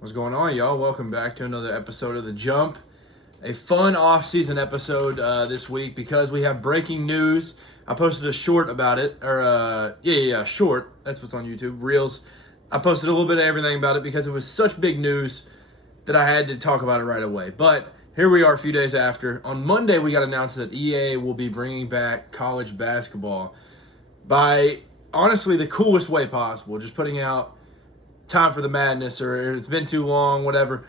What's going on, y'all? Welcome back to another episode of The Jump. A fun off-season episode this week because we have breaking news. I posted a short about it, short. That's what's on YouTube, Reels. I posted a little bit of everything about it because it was such big news that I had to talk about it right away. But here we are a few days after. On Monday, we got announced that EA will be bringing back college basketball by, honestly, the coolest way possible. Just putting out time for the madness, or it's been too long, whatever.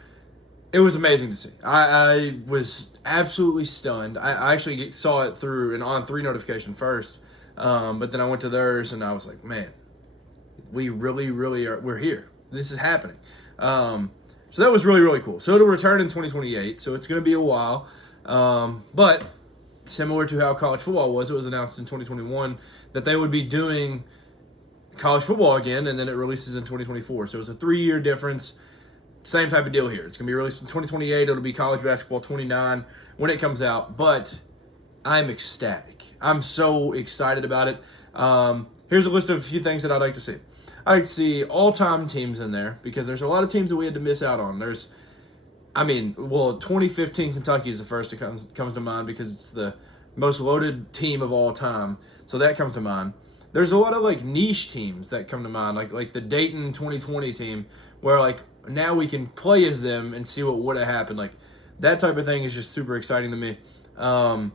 It was amazing to see. I was absolutely stunned. I actually saw it through an On3 notification first, but then I went to theirs and I was like, man, we really we're here. This is happening. So that was really cool. So it'll return in 2028, so it's going to be a while. But similar to how college football was, it was announced in 2021 that they would be doing college football again, and then it releases in 2024. So it's a 3-year difference. Same type of deal here. It's going to be released in 2028. It'll be college basketball 29 when it comes out. But I'm ecstatic. I'm so excited about it. Here's a list of a few things that I'd like to see. I'd like to see all-time teams in there because there's a lot of teams that we had to miss out on. 2015 Kentucky is the first that comes to mind because it's the most loaded team of all time. So that comes to mind. There's a lot of niche teams that come to mind, like the Dayton 2020 team, where now we can play as them and see what would have happened. That type of thing is just super exciting to me. So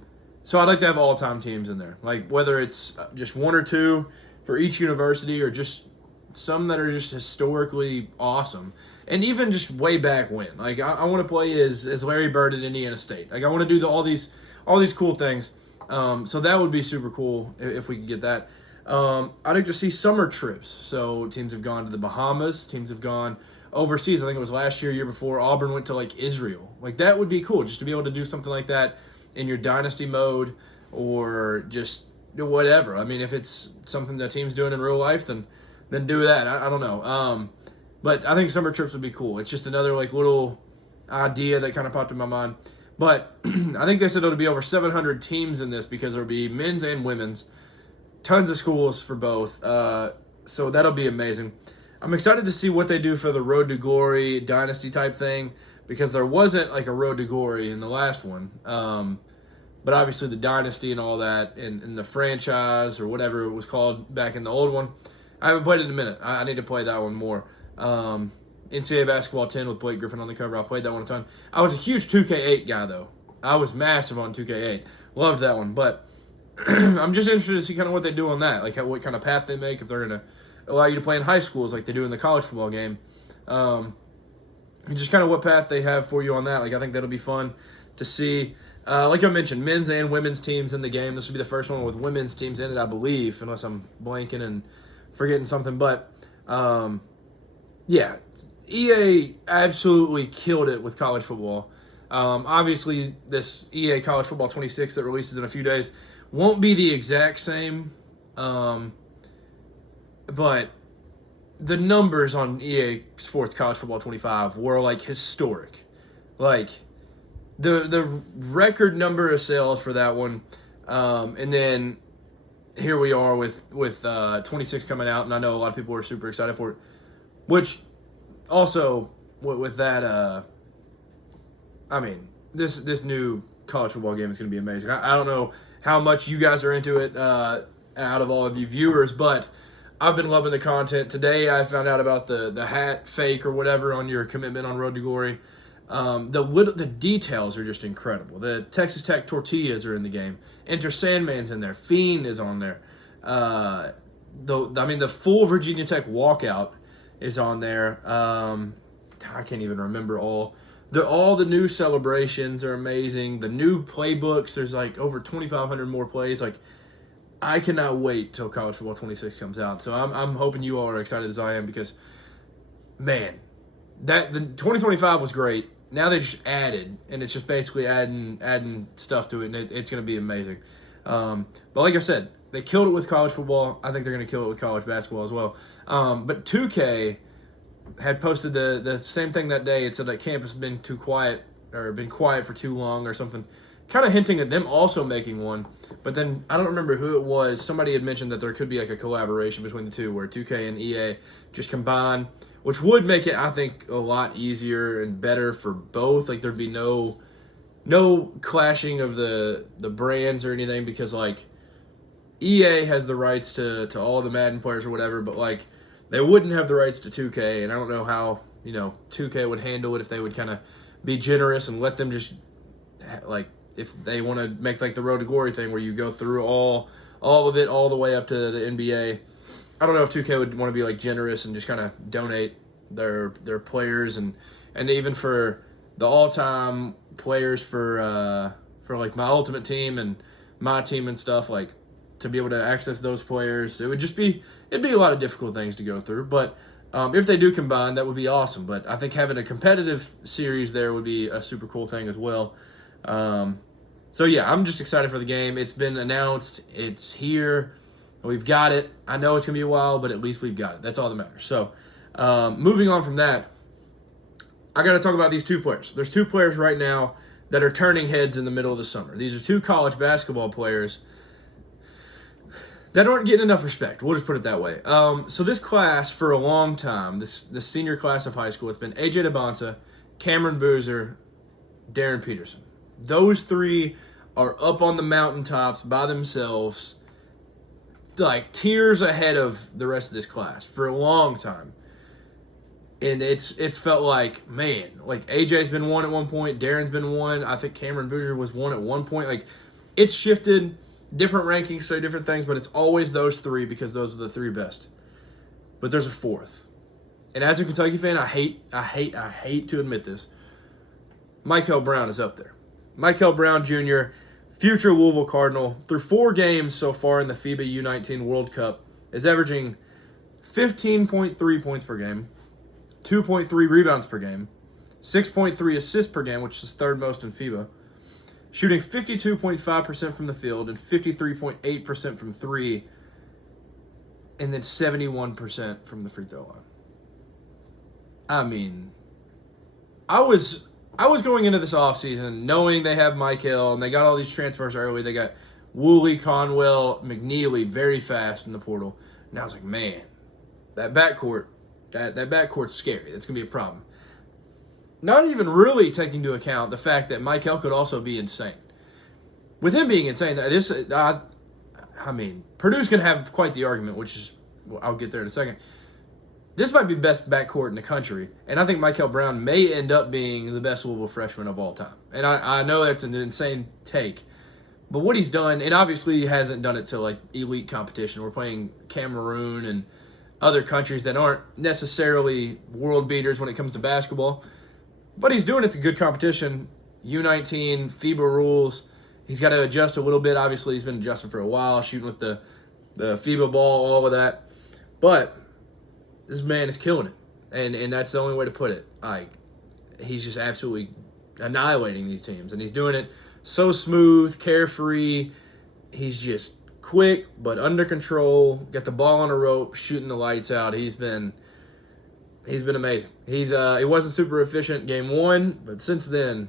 I'd like to have all-time teams in there, whether it's just one or two for each university or just some that are just historically awesome. And even just way back when. I want to play as Larry Bird at Indiana State. I want to do all these cool things. So that would be super cool if we could get that. I'd like to see summer trips. So teams have gone to the Bahamas. Teams have gone overseas. I think it was last year before. Auburn went to Israel. That would be cool just to be able to do something like that in your dynasty mode or just whatever. If it's something that team's doing in real life, then do that. I don't know. But I think summer trips would be cool. It's just another little idea that kind of popped in my mind. But I think they said it'll be over 700 teams in this because there'll be men's and women's. Tons of schools for both. So that'll be amazing. I'm excited to see what they do for the Road to Glory dynasty type thing because there wasn't a Road to Glory in the last one. But obviously the dynasty and all that and the franchise or whatever it was called back in the old one. I haven't played it in a minute. I need to play that one more. NCAA Basketball 10 with Blake Griffin on the cover. I played that one a ton. I was a huge 2K8 guy though. I was massive on 2K8. Loved that one. But I'm just interested to see kind of what they do on that, what kind of path they make, if they're going to allow you to play in high schools like they do in the college football game. And just kind of what path they have for you on that. I think that'll be fun to see. Like I mentioned, men's and women's teams in the game. This will be the first one with women's teams in it, I believe, unless I'm blanking and forgetting something. But, yeah, EA absolutely killed it with college football. Obviously, this EA College Football 26 that releases in a few days won't be the exact same, but the numbers on EA Sports College Football 25 were historic. The record number of sales for that one, and then here we are with 26 coming out, and I know a lot of people are super excited for it. Which also with that, this new college football game is going to be amazing. I don't know how much you guys are into it out of all of you viewers, but I've been loving the content. Today I found out about the hat fake or whatever on your commitment on Road to Glory. The details are just incredible. The Texas Tech tortillas are in the game. Enter Sandman's in there. Fiend is on there. The full Virginia Tech walkout is on there. I can't even remember all the new celebrations are amazing. The new playbooks, there's over 2,500 more plays. I cannot wait till College Football 26 comes out. So I'm hoping you all are excited as I am because, man, the 2025 was great. Now they just added, and it's just basically adding stuff to it, and it's going to be amazing. But like I said, they killed it with college football. I think they're going to kill it with college basketball as well. But 2K had posted the same thing that day. It said that campus has been too quiet or been quiet for too long or something, kind of hinting at them also making one. But then I don't remember who it was. Somebody had mentioned that there could be a collaboration between the two where 2K and EA just combine which would make it, I think, a lot easier and better for both. Like, there'd be no clashing of the brands or anything, because like EA has the rights to all the Madden players or whatever, but like they wouldn't have the rights to 2K, and I don't know how 2K would handle it, if they would kind of be generous and let them just like, if they want to make like the Road to Glory thing where you go through all of it all the way up to the NBA. I don't know if 2K would want to be like generous and just kind of donate their players and even for the all-time players for like my Ultimate Team and my team and stuff, like to be able to access those players. It'd be a lot of difficult things to go through, but if they do combine, that would be awesome. But I think having a competitive series there would be a super cool thing as well. So yeah, I'm just excited for the game. It's been announced. It's here. We've got it. I know it's going to be a while, but at least we've got it. That's all that matters. So moving on from that, I got to talk about these two players. There's two players right now that are turning heads in the middle of the summer. These are two college basketball players that aren't getting enough respect. We'll just put it that way. So this class, for a long time, this senior class of high school, it's been AJ DeBonta, Cameron Boozer, Darren Peterson. Those three are up on the mountaintops by themselves, like tiers ahead of the rest of this class for a long time. And it's felt like, man, like AJ's been one at one point, Darren's been one, I think Cameron Boozer was one at one point. Like, it's shifted, different rankings say different things, but it's always those three because those are the three best. But there's a fourth. And as a Kentucky fan, I hate to admit this, Mikel Brown is up there. Mikel Brown Jr., future Louisville Cardinal, through 4 games so far in the FIBA U19 World Cup, is averaging 15.3 points per game, 2.3 rebounds per game, 6.3 assists per game, which is third most in FIBA, shooting 52.5% from the field and 53.8% from three, and then 71% from the free throw line. I mean, I was going into this offseason knowing they have Mikel and they got all these transfers early. They got Woolley, Conwell, McNeely very fast in the portal. And I was like, man, that backcourt, that backcourt's scary. That's going to be a problem. Not even really taking into account the fact that Mikel could also be insane. With him being insane, I mean, Purdue's going to have quite the argument, which is, I'll get there in a second. This might be the best backcourt in the country, and I think Mikel Brown may end up being the best Louisville freshman of all time. And I know that's an insane take, but what he's done, and obviously he hasn't done it to like elite competition. We're playing Cameroon and other countries that aren't necessarily world beaters when it comes to basketball, but he's doing it to good competition. U19, FIBA rules. He's got to adjust a little bit. Obviously, he's been adjusting for a while, shooting with the FIBA ball, all of that. But this man is killing it, and that's the only way to put it. He's just absolutely annihilating these teams, and he's doing it so smooth, carefree. He's just quick but under control. Got the ball on a rope, shooting the lights out. He's been amazing. He wasn't super efficient game 1, but since then,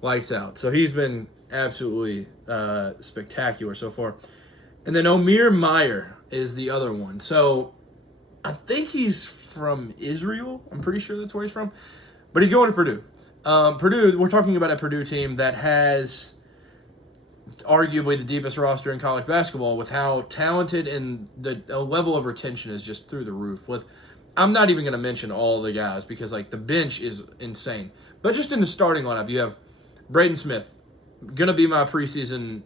lights out. So he's been absolutely spectacular so far. And then Omer Meyer is the other one. So I think he's from Israel. I'm pretty sure that's where he's from. But he's going to Purdue. Purdue, we're talking about a Purdue team that has arguably the deepest roster in college basketball, with how talented and the level of retention is just through the roof. I'm not even going to mention all the guys because like the bench is insane. But just in the starting lineup, you have Braden Smith, going to be my preseason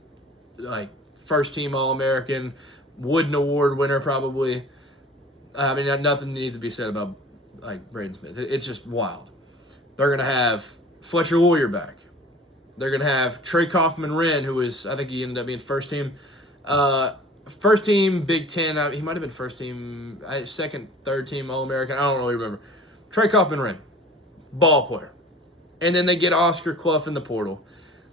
like first team All-American, Wooden Award winner probably. I mean, nothing needs to be said about like Braden Smith. It's just wild. They're going to have Fletcher Lawyer back. They're going to have Trey Kaufman-Wren, who is, I think he ended up being first team Big Ten. He might have been first team, second, third team All-American. I don't really remember. Trey Kaufman-Wren, ball player. And then they get Oscar Clough in the portal.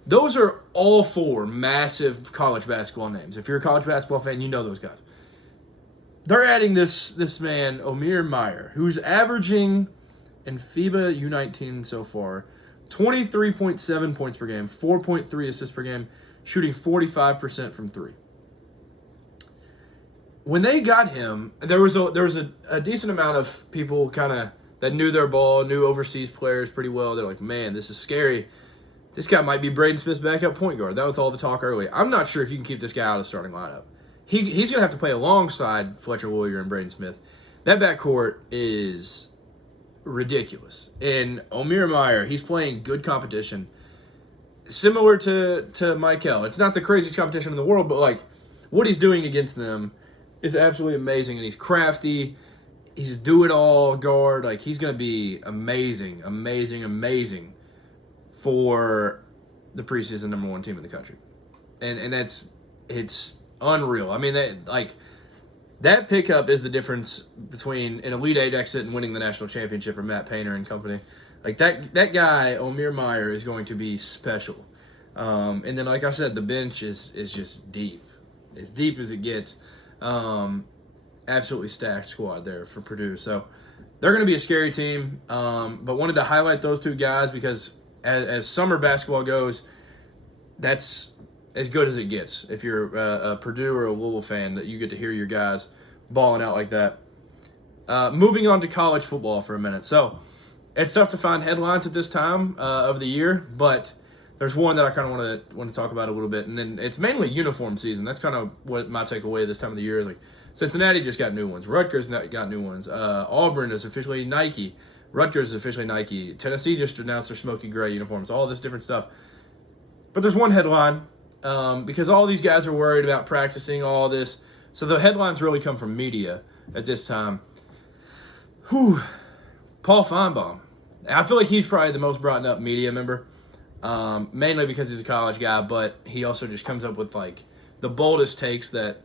Those are all 4 massive college basketball names. If you're a college basketball fan, you know those guys. They're adding this man, Omer Meyer, who's averaging in FIBA U19 so far 23.7 points per game, 4.3 assists per game, shooting 45% from 3. When they got him, there was a decent amount of people kind of that knew their ball, knew overseas players pretty well. They're like, man, this is scary. This guy might be Braden Smith's backup point guard. That was all the talk early. I'm not sure if you can keep this guy out of the starting lineup. He's going to have to play alongside Fletcher Loyer and Braden Smith. That backcourt is ridiculous. And Omer Meyer, he's playing good competition. Similar to Mikel. It's not the craziest competition in the world, but like what he's doing against them is absolutely amazing. And he's crafty. He's a do-it-all guard. Like he's going to be amazing for the preseason number 1 team in the country. And it's unreal. I mean, that pickup is the difference between an Elite Eight exit and winning the national championship for Matt Painter and company. Like that guy, Omer Meyer, is going to be special. And then, like I said, the bench is just deep. As deep as it gets. Absolutely stacked squad there for Purdue. So they're going to be a scary team. But wanted to highlight those 2 guys because as summer basketball goes, that's as good as it gets. If you're a Purdue or a Louisville fan, that you get to hear your guys balling out like that. Moving on to college football for a minute. So it's tough to find headlines at this time of the year, but there's one that I kind of want to talk about a little bit, and then it's mainly uniform season. That's kind of what my takeaway this time of the year is. Like Cincinnati just got new ones. Rutgers got new ones. Auburn is officially Nike. Rutgers is officially Nike. Tennessee just announced their smoky gray uniforms. All this different stuff. But there's one headline because all these guys are worried about practicing all this. So the headlines really come from media at this time. Paul Finebaum. I feel like he's probably the most brought up media member. Mainly because he's a college guy, but he also just comes up with like the boldest takes that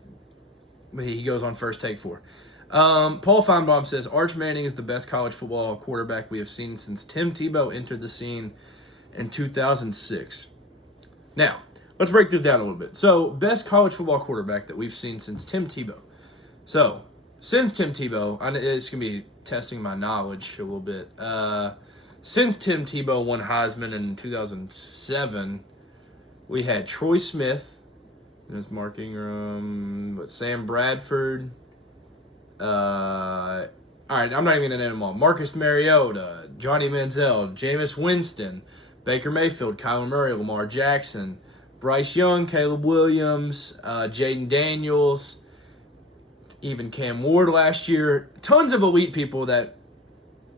he goes on First Take for. Paul Finebaum says Arch Manning is the best college football quarterback we have seen since Tim Tebow entered the scene in 2006. Now, let's break this down a little bit. So, best college football quarterback that we've seen since Tim Tebow. So, since Tim Tebow, it's going to be testing my knowledge a little bit. Since Tim Tebow won Heisman in 2007, we had Troy Smith in his marking room, Sam Bradford. All right, I'm not even going to name them all. Marcus Mariota, Johnny Manziel, Jameis Winston, Baker Mayfield, Kyler Murray, Lamar Jackson, Bryce Young, Caleb Williams, Jaden Daniels, even Cam Ward last year. Tons of elite people that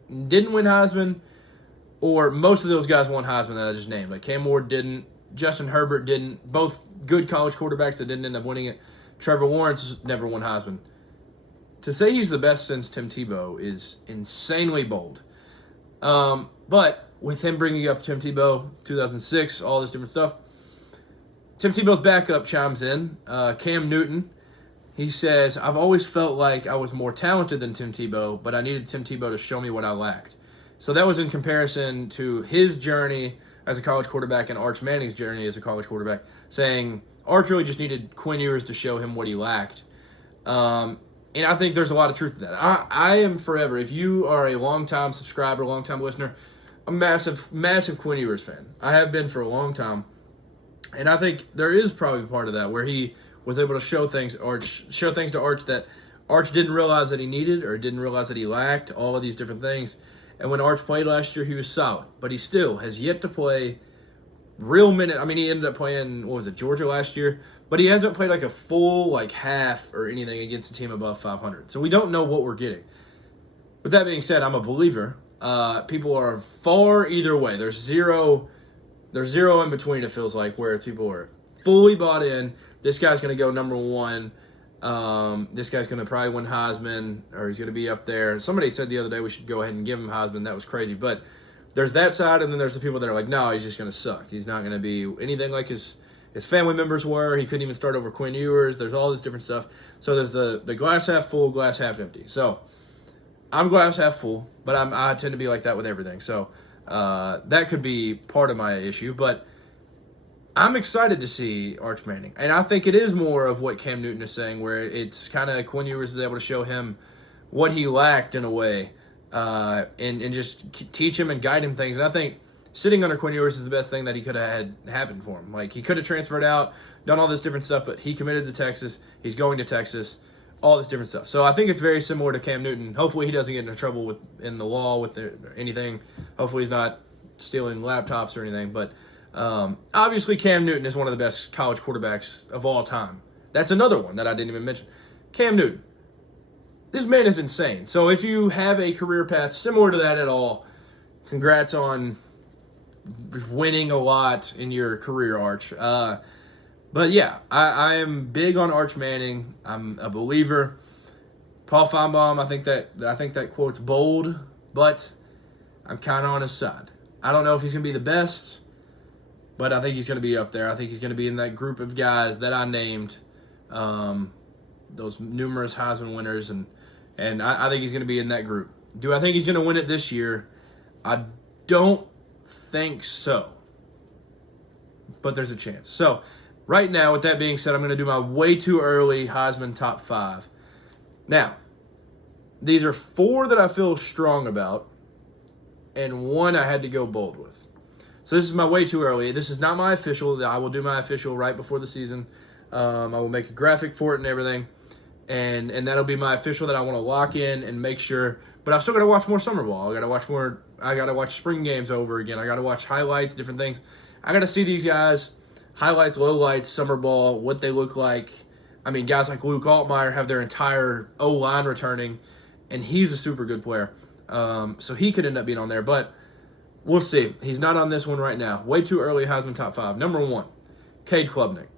didn't win Heisman, or most of those guys won Heisman that I just named. Like Cam Ward didn't, Justin Herbert didn't. Both good college quarterbacks that didn't end up winning it. Trevor Lawrence never won Heisman. To say he's the best since Tim Tebow is insanely bold. But with him bringing up Tim Tebow, 2006, all this different stuff, Tim Tebow's backup chimes in. Cam Newton, he says, I've always felt like I was more talented than Tim Tebow, but I needed Tim Tebow to show me what I lacked. So that was in comparison to his journey as a college quarterback and Arch Manning's journey as a college quarterback, saying Arch really just needed Quinn Ewers to show him what he lacked. And I think there's a lot of truth to that. I am forever, if you are a long-time subscriber, long-time listener, a massive, massive Quinn Ewers fan. I have been for a long time. And I think there is probably part of that where he was able to show things to Arch that Arch didn't realize that he needed or didn't realize that he lacked, all of these different things. And when Arch played last year, he was solid. But he still has yet to play real minute. I mean, he ended up playing, Georgia last year? But he hasn't played like a full half or anything against a team above 500. So we don't know what we're getting. With that being said, I'm a believer. People are far either way. There's zero in between, it feels like, where people are fully bought in. This guy's going to go number one. This guy's going to probably win Heisman, or he's going to be up there. Somebody said the other day we should go ahead and give him Heisman. That was crazy. But there's that side, and then there's the people that are like, no, he's just going to suck. He's not going to be anything like his family members were. He couldn't even start over Quinn Ewers. There's all this different stuff. So there's the glass half full, glass half empty. So I'm glass half full, but I tend to be like that with everything. So that could be part of my issue. But I'm excited to see Arch Manning. And I think it is more of what Cam Newton is saying, where it's kind of Quinn Ewers is able to show him what he lacked in a way, and just teach him and guide him things. And I think sitting under Quinn Ewers is the best thing that he could have had happen for him. Like, he could have transferred out, done all this different stuff, but he committed to Texas. He's going to Texas. all this different stuff. So I think it's very similar to Cam Newton. Hopefully he doesn't get into trouble in the law with anything. Hopefully he's not stealing laptops or anything. But obviously Cam Newton is one of the best college quarterbacks of all time. That's another one that I didn't even mention. Cam Newton. This man is insane. So if you have a career path similar to that at all, congrats on winning a lot in your career, Arch. But yeah, I am big on Arch Manning. I'm a believer. Paul Finebaum, I think that quote's bold, but I'm kind of on his side. I don't know if he's going to be the best, but I think he's going to be up there. I think he's going to be in that group of guys that I named, those numerous Heisman winners, and I think he's going to be in that group. Do I think he's going to win it this year? I don't think so, but there's a chance. So right now, with that being said, I'm going to do my way too early Heisman top 5. Now, these are 4 that I feel strong about, and 1 I had to go bold with. So this is my way too early. This is not my official. I will do my official right before the season. I will make a graphic for it and everything, and that'll be my official that I want to lock in and make sure. But I still got to watch more summer ball. I got to watch more. I got to watch spring games over again. I got to watch highlights, different things. I got to see these guys, highlights, lowlights, summer ball, what they look like. I mean, guys like Luke Altmaier have their entire O-line returning, and he's a super good player. So he could end up being on there, but we'll see. He's not on this one right now. Way too early Heisman top 5. Number 1, Cade Klubnik.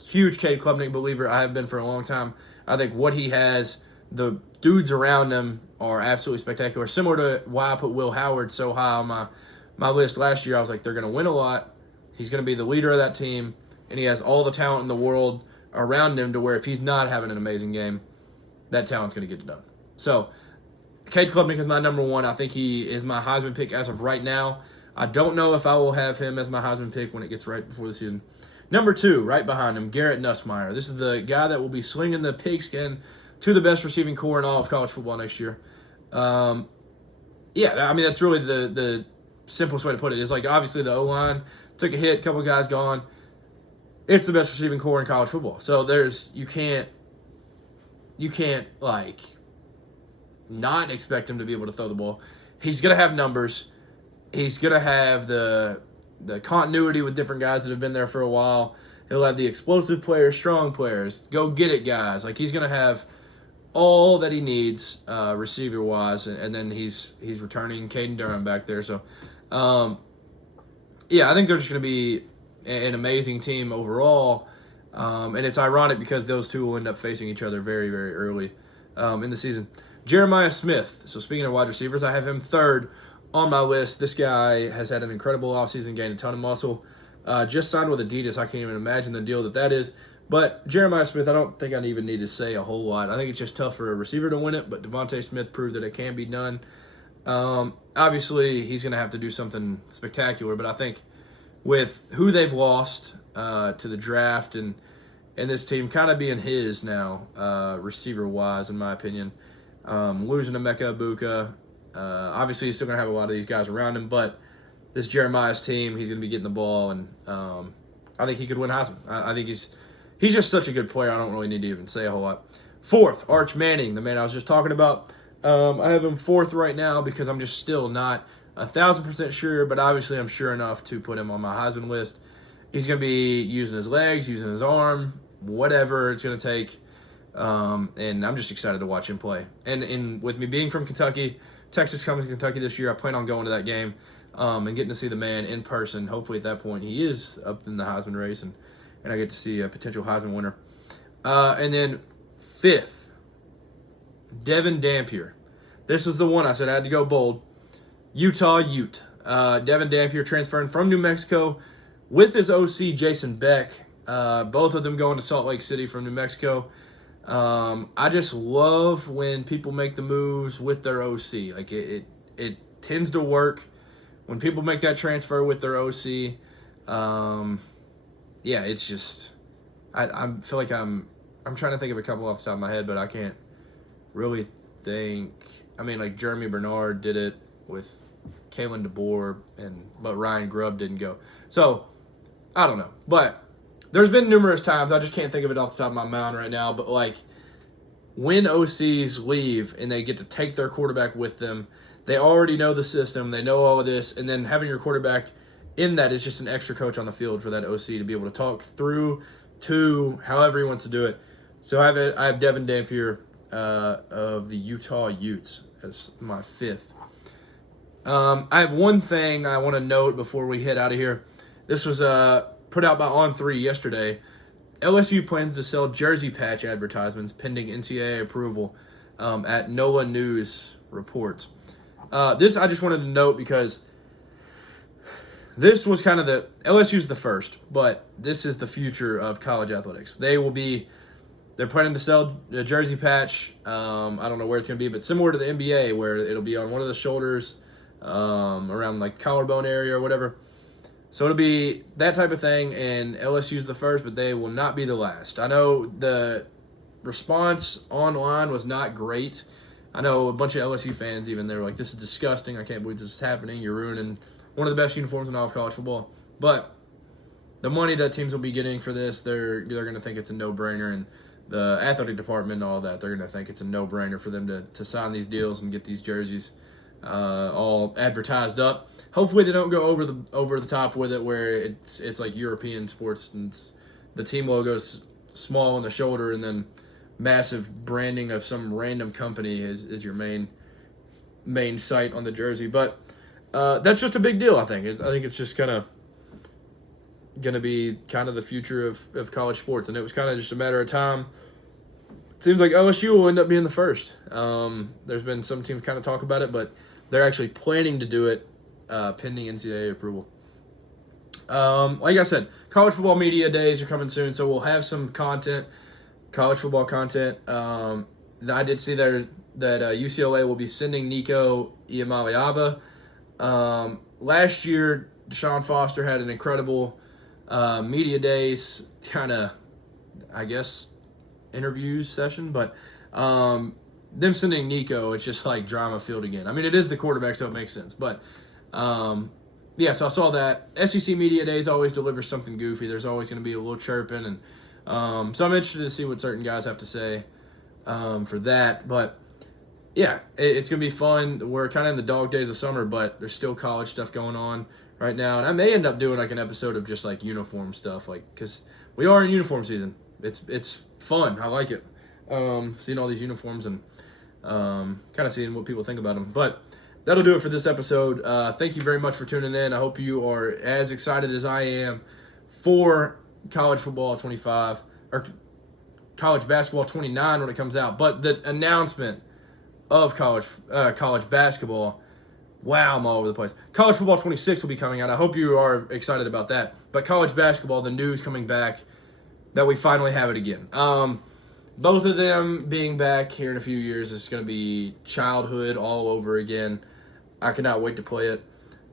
Huge Cade Klubnik believer. I have been for a long time. I think what he has, the dudes around him are absolutely spectacular. Similar to why I put Will Howard so high on my list last year. I was like, they're going to win a lot. He's going to be the leader of that team, and he has all the talent in the world around him to where if he's not having an amazing game, that talent's going to get it done. So Cade Klubnik is my number 1. I think he is my Heisman pick as of right now. I don't know if I will have him as my Heisman pick when it gets right before the season. Number 2, right behind him, Garrett Nussmeier. This is the guy that will be slinging the pigskin to the best receiving core in all of college football next year. Yeah, I mean, that's really the simplest way to put it. It's like, obviously, the O-line took a hit, a couple of guys gone. It's the best receiving core in college football. So you can't like not expect him to be able to throw the ball. He's going to have numbers. He's going to have the continuity with different guys that have been there for a while. He'll have the explosive players, strong players, go get it guys. Like, he's going to have all that he needs receiver-wise, and then he's returning Caden Durham back there. So, yeah, I think they're just going to be an amazing team overall, and it's ironic because those two will end up facing each other very, very early in the season. Jeremiah Smith. So speaking of wide receivers, I have him 3rd on my list. This guy has had an incredible offseason, gained a ton of muscle. Just signed with Adidas. I can't even imagine the deal that is. But Jeremiah Smith, I don't think I even need to say a whole lot. I think it's just tough for a receiver to win it, but Devontae Smith proved that it can be done. Obviously, he's going to have to do something spectacular, but I think with who they've lost to the draft and this team kind of being his now, receiver-wise, in my opinion, losing to Mecca Ibuka, obviously he's still going to have a lot of these guys around him, but this Jeremiah's team, he's going to be getting the ball, and I think he could win Heisman. I think he's just such a good player. I don't really need to even say a whole lot. 4th, Arch Manning, the man I was just talking about. I have him 4th right now because I'm just still not 1,000% sure, but obviously I'm sure enough to put him on my Heisman list. He's going to be using his legs, using his arm, whatever it's going to take, and I'm just excited to watch him play. And with me being from Kentucky, Texas comes to Kentucky this year, I plan on going to that game and getting to see the man in person. Hopefully at that point he is up in the Heisman race, and I get to see a potential Heisman winner. And then 5th, Devin Dampier. This was the one I said I had to go bold. Utah Ute. Devin Dampier transferring from New Mexico with his OC, Jason Beck. Both of them going to Salt Lake City from New Mexico. I just love when people make the moves with their OC. Like, it tends to work when people make that transfer with their OC. Yeah, it's just I feel like I'm trying to think of a couple off the top of my head, but I can't really think. I mean, like Jeremy Bernard did it with Kalen DeBoer, but Ryan Grubb didn't go. So I don't know, but there's been numerous times, I just can't think of it off the top of my mind right now, but like when OCs leave and they get to take their quarterback with them, they already know the system, they know all of this, and then having your quarterback in that is just an extra coach on the field for that OC to be able to talk through to however he wants to do it. So I have Devin Dampier of the Utah Utes as my 5th. I have one thing I want to note before we head out of here. This was put out by On3 yesterday. LSU plans to sell jersey patch advertisements pending NCAA approval at NOLA News reports. This I just wanted to note because this was kind of LSU's the first, but this is the future of college athletics. They're planning to sell a jersey patch. I don't know where it's going to be, but similar to the NBA where it'll be on one of the shoulders around like collarbone area or whatever. So it'll be that type of thing, and LSU's the first, but they will not be the last. I know the response online was not great. I know a bunch of LSU fans even, they were like, this is disgusting. I can't believe this is happening. You're ruining one of the best uniforms in all of college football. But the money that teams will be getting for this, they're going to think it's a no-brainer, and the athletic department and all that, they're going to think it's a no-brainer for them to sign these deals and get these jerseys all advertised up. Hopefully they don't go over the top with it where it's like European sports and the team logo's small on the shoulder and then massive branding of some random company is your main site on the jersey. But that's just a big deal, I think. I think it's just kind of going to be kind of the future of college sports, and it was kind of just a matter of time. It seems like LSU will end up being the first. There's been some teams kind of talk about it, but they're actually planning to do it pending NCAA approval. Like I said, college football media days are coming soon, so we'll have some content, college football content. I did see that UCLA will be sending Nico Iamaleava. Last year, Deshaun Foster had an incredible media days kind of, I guess, interview session, but them sending Nico, it's just like drama filled again. I mean, it is the quarterback, so it makes sense. But yeah, so I saw that. SEC Media Days always delivers something goofy. There's always going to be a little chirping, and so I'm interested to see what certain guys have to say for that. But yeah, it's going to be fun. We're kind of in the dog days of summer, but there's still college stuff going on right now, and I may end up doing like an episode of just like uniform stuff, like because we are in uniform season. It's fun. I like it. Seeing all these uniforms and kind of seeing what people think about them. But that'll do it for this episode. Thank you very much for tuning in. I hope you are as excited as I am for college football 25 or college basketball 29 when it comes out. But the announcement of college basketball, wow, I'm all over the place. College football 26 will be coming out. I hope you are excited about that. But college basketball, the news coming back that we finally have it again. Both of them being back here in a few years is going to be childhood all over again. I cannot wait to play it.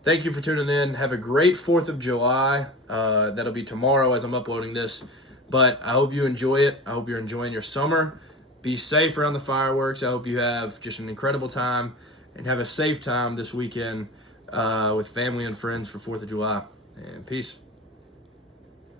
Thank you for tuning in. Have a great 4th of July. That'll be tomorrow as I'm uploading this. But I hope you enjoy it. I hope you're enjoying your summer. Be safe around the fireworks. I hope you have just an incredible time and have a safe time this weekend with family and friends for 4th of July. And peace.